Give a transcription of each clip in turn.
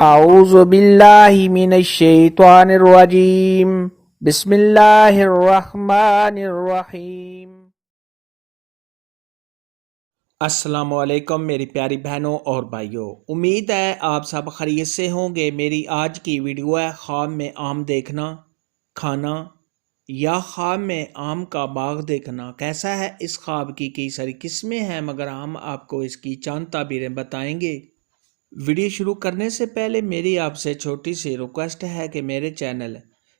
اعوذ باللہ من الشیطان الرجیم بسم اللہ الرحمن الرحیم۔ السلام علیکم میری پیاری بہنوں اور بھائیوں، امید ہے آپ سب خیریت سے ہوں گے۔ میری آج کی ویڈیو ہے خواب میں آم دیکھنا، کھانا یا خواب میں آم کا باغ دیکھنا کیسا ہے۔ اس خواب کی کئی ساری قسمیں ہیں مگر ہم آپ کو اس کی چند تعبیریں بتائیں گے۔ ویڈیو شروع کرنے سے پہلے میری آپ سے چھوٹی سی ریکویسٹ ہے کہ میرے چینل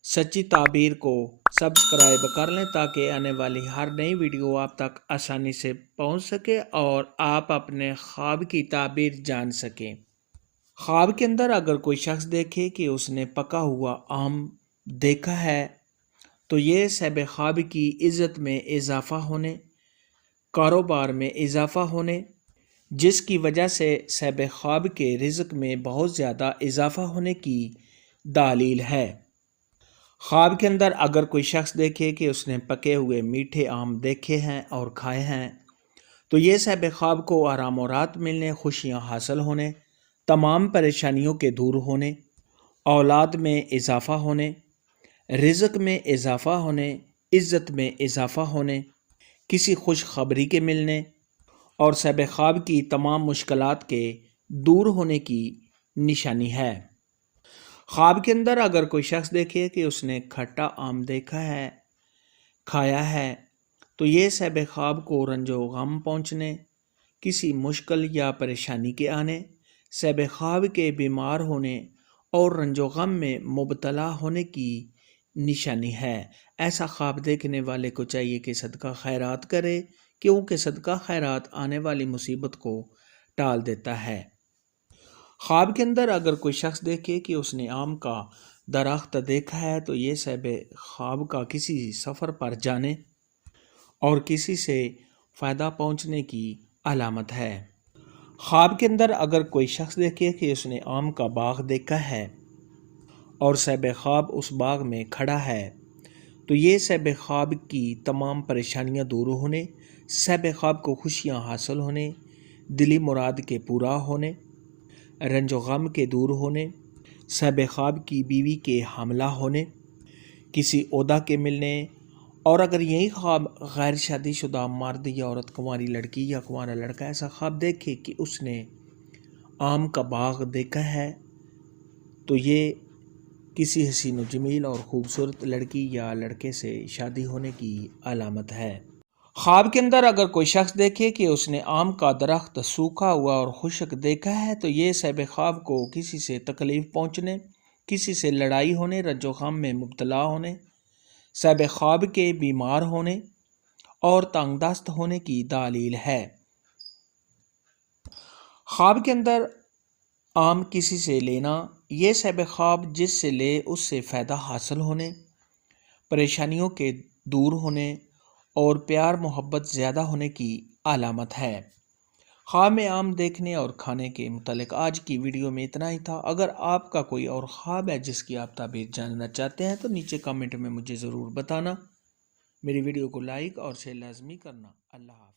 سچی تعبیر کو سبسکرائب کر لیں تاکہ آنے والی ہر نئی ویڈیو آپ تک آسانی سے پہنچ سکے اور آپ اپنے خواب کی تعبیر جان سکیں۔ خواب کے اندر اگر کوئی شخص دیکھے کہ اس نے پکا ہوا آم دیکھا ہے تو یہ صاحب خواب کی عزت میں اضافہ ہونے، کاروبار میں اضافہ ہونے، جس کی وجہ سے صاحب خواب کے رزق میں بہت زیادہ اضافہ ہونے کی دلیل ہے۔ خواب کے اندر اگر کوئی شخص دیکھے کہ اس نے پکے ہوئے میٹھے آم دیکھے ہیں اور کھائے ہیں تو یہ صاحب خواب کو آرام و راحت ملنے، خوشیاں حاصل ہونے، تمام پریشانیوں کے دور ہونے، اولاد میں اضافہ ہونے، رزق میں اضافہ ہونے، عزت میں اضافہ ہونے، کسی خوشخبری کے ملنے اور صاحب خواب کی تمام مشکلات کے دور ہونے کی نشانی ہے۔ خواب کے اندر اگر کوئی شخص دیکھے کہ اس نے کھٹا آم دیکھا ہے، کھایا ہے تو یہ صاحب خواب کو رنج و غم پہنچنے، کسی مشکل یا پریشانی کے آنے، صاحب خواب کے بیمار ہونے اور رنج و غم میں مبتلا ہونے کی نشانی ہے۔ ایسا خواب دیکھنے والے کو چاہیے کہ صدقہ خیرات کرے، کیونکہ صدقہ خیرات آنے والی مصیبت کو ٹال دیتا ہے۔ خواب کے اندر اگر کوئی شخص دیکھے کہ اس نے آم کا درخت دیکھا ہے تو یہ صاحب خواب کا کسی سفر پر جانے اور کسی سے فائدہ پہنچنے کی علامت ہے۔ خواب کے اندر اگر کوئی شخص دیکھے کہ اس نے آم کا باغ دیکھا ہے اور صاحب خواب اس باغ میں کھڑا ہے تو یہ صاحب خواب کی تمام پریشانیاں دور ہونے، صاحب خواب کو خوشیاں حاصل ہونے، دلی مراد کے پورا ہونے، رنج و غم کے دور ہونے، صاحب خواب کی بیوی کے حاملہ ہونے، کسی عہدہ کے ملنے، اور اگر یہی خواب غیر شادی شدہ مرد یا عورت، کنواری لڑکی یا کنوارا لڑکا ایسا خواب دیکھے کہ اس نے آم کا باغ دیکھا ہے تو یہ کسی حسین و جمیل اور خوبصورت لڑکی یا لڑکے سے شادی ہونے کی علامت ہے۔ خواب کے اندر اگر کوئی شخص دیکھے کہ اس نے آم کا درخت سوکھا ہوا اور خشک دیکھا ہے تو یہ صاحب خواب کو کسی سے تکلیف پہنچنے، کسی سے لڑائی ہونے، رنج و غم میں مبتلا ہونے، صاحب خواب کے بیمار ہونے اور تنگ دست ہونے کی دلیل ہے۔ خواب کے اندر آم کسی سے لینا، یہ صاحب خواب جس سے لے اس سے فائدہ حاصل ہونے، پریشانیوں کے دور ہونے اور پیار محبت زیادہ ہونے کی علامت ہے۔ خواب میں آم دیکھنے اور کھانے کے متعلق آج کی ویڈیو میں اتنا ہی تھا۔ اگر آپ کا کوئی اور خواب ہے جس کی آپ تعبیر جاننا چاہتے ہیں تو نیچے کمنٹ میں مجھے ضرور بتانا۔ میری ویڈیو کو لائک اور شیئر لازمی کرنا۔ اللہ حافظ۔